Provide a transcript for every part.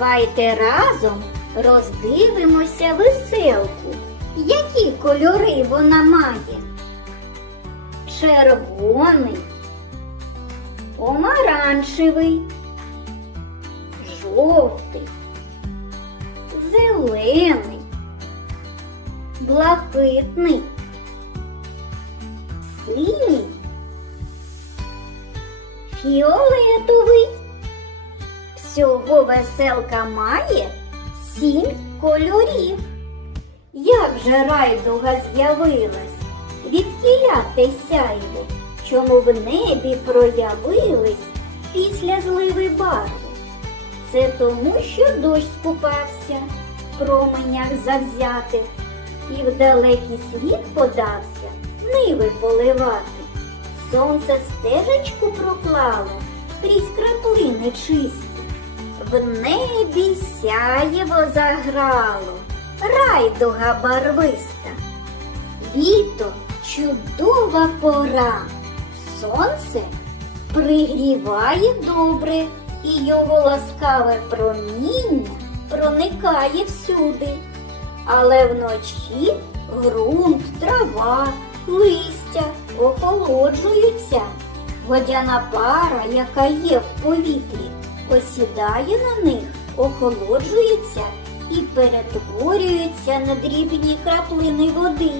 Давайте разом роздивимося веселку. Які кольори вона має? Червоний, помаранчевий, жовтий, зелений, блакитний, синій, фіолетовий. Всього веселка має сім кольорів. Як же райдуга з'явилась? Відкіля те сяйво, чому в небі проявились після зливи барви? Це тому, що дощ скупався в променях завзятих і в далекий світ подався ниви поливати. Сонце стежечку проклало крізь краплини чисті. В небі сяєво заграло, райдуга барвиста. Літо чудова пора. Сонце пригріває добре, і його ласкаве проміння проникає всюди. Але вночі ґрунт, трава, листя охолоджуються. Водяна пара, яка є в повітрі, осідає на них, охолоджується і перетворюється на дрібні краплини води.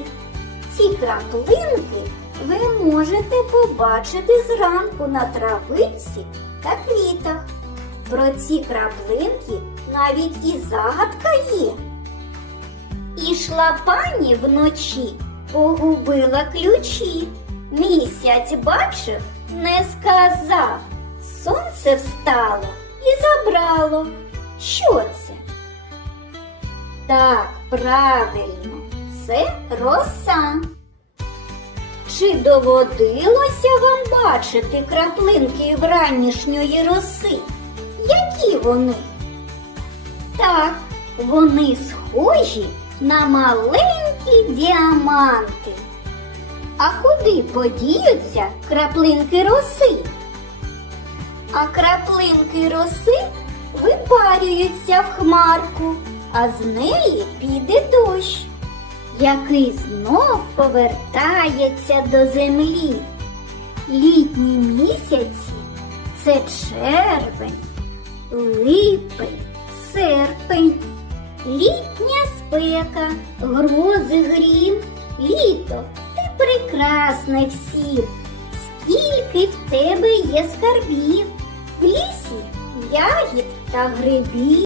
Ці краплинки ви можете побачити зранку на травиці та квітах. Про ці краплинки навіть і загадка є. Ішла пані вночі, погубила ключі. Місяць бачив, не сказав. Сонце встало і забрало. Що це? Так, правильно, це роса. Чи доводилося вам бачити краплинки вранішньої роси? Які вони? Так, вони схожі на маленькі діаманти. А куди подіються краплинки роси? а краплинки роси випарюються в хмарку, а з неї піде дощ, який знов повертається до землі. Літні місяці це червень, липень, серпень, літня спека, грози грім, літо ти прекрасне всім. Скільки в тебе є скарбів? в лісі ягід та грибів.